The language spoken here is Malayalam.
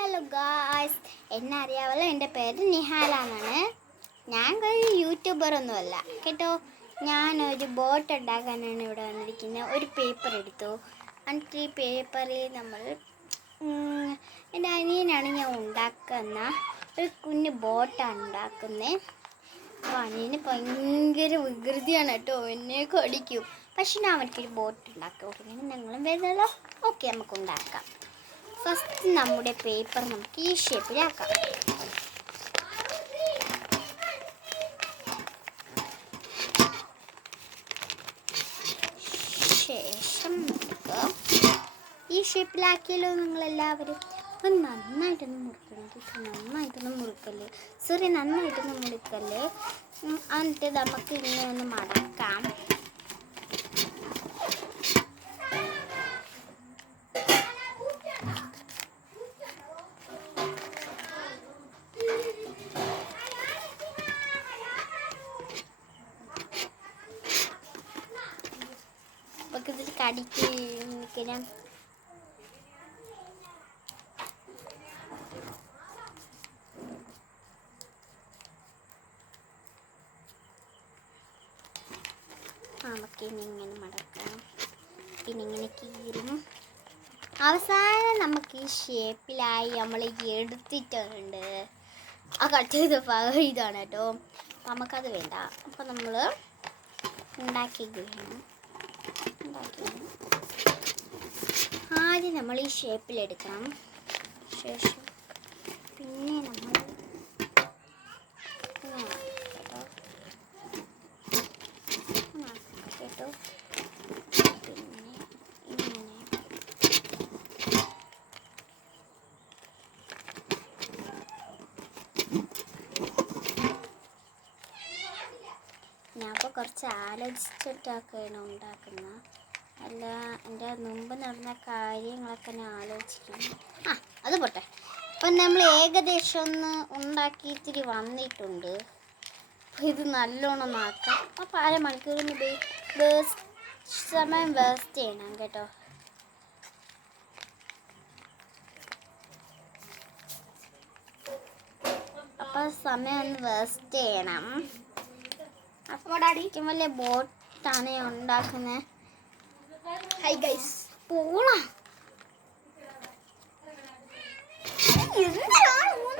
ഹലോ ഗായ്സ്, എന്നെ അറിയാമല്ലോ, എൻ്റെ പേര് നിഹാല എന്നാണ്. ഞാൻ ഒരു യൂട്യൂബറൊന്നുമല്ല കേട്ടോ. ഞാനൊരു ബോട്ട് ഉണ്ടാക്കാനാണ് ഇവിടെ വന്നിരിക്കുന്നത്. ഒരു പേപ്പർ എടുത്തു. എന്നിട്ട് ഈ പേപ്പറിൽ നമ്മൾ എൻ്റെ അനിയനാണ് ഞാൻ ഉണ്ടാക്കുന്ന ഒരു കുഞ്ഞ് ബോട്ടാണ് ഉണ്ടാക്കുന്നത്. അപ്പോൾ അനിയന് ഭയങ്കര വികൃതിയാണ് കേട്ടോ, എന്നെ കടിക്കും. പക്ഷെ ഞാൻ അവർക്കൊരു ബോട്ട് ഉണ്ടാക്കി കൊടുക്കുന്നത് ഞങ്ങളും വരുന്നല്ലോ. ഓക്കെ, നമുക്ക് ഉണ്ടാക്കാം. ഫസ്റ്റ് നമ്മുടെ പേപ്പർ നമുക്ക് ഈ ഷേപ്പിലാക്കാം. ശേഷം നമുക്ക് ഈ ഷേപ്പിലാക്കിയല്ലോ നിങ്ങളെല്ലാവരും. അപ്പം നന്നായിട്ടൊന്നും മുറുക്കല്ലേ. എന്നിട്ട് നമുക്ക് ഇങ്ങനെ ഒന്ന് മടക്കാം. ഇതിൽ കടിക്കണം. നമുക്കിനി ഇങ്ങനെ മടക്കാം, പിന്നെ ഇങ്ങനെ കീറും. അവസാനം നമുക്ക് ഈ ഷേപ്പിലായി നമ്മൾ എടുത്തിട്ടുണ്ട്. ആ കട്ട് ചെയ്ത ഭാഗം ഇതാണ് കേട്ടോ. നമുക്കത് വേണ്ട. അപ്പോൾ നമ്മൾ ഉണ്ടാക്കി ആദ്യം നമ്മൾ ഈ ഷേപ്പിലെടുക്കണം. ശേഷം പിന്നെ നമ്മൾ കേട്ടോ, പിന്നെ ഇങ്ങനെ ഞാൻ ഇപ്പോൾ കുറച്ച് ആലോചിച്ചിട്ടൊക്കെയാണ് ഉണ്ടാക്കുന്നത്. അല്ല, എൻ്റെ മുമ്പ് നടന്ന കാര്യങ്ങളൊക്കെ ഞാൻ ആലോചിക്കുന്നു. അത് പോട്ടെ. അപ്പം നമ്മൾ ഏകദേശം ഒന്ന് ഉണ്ടാക്കി ഇത്തിരി വന്നിട്ടുണ്ട്. അപ്പോൾ ഇത് നല്ലോണം ആക്കാം. അപ്പോൾ അരമണിക്കൂറിന് സമയം വേസ്റ്റ് ചെയ്യണം കേട്ടോ. അപ്പോൾ സമയം ഒന്ന് വേസ്റ്റ് ചെയ്യണം. അപ്പോൾ അടിക്കും വലിയ ബോട്ടാണ് ഉണ്ടാക്കുന്നത്. ഹൈ ഗൈസ്, പോളാ എന്താണ്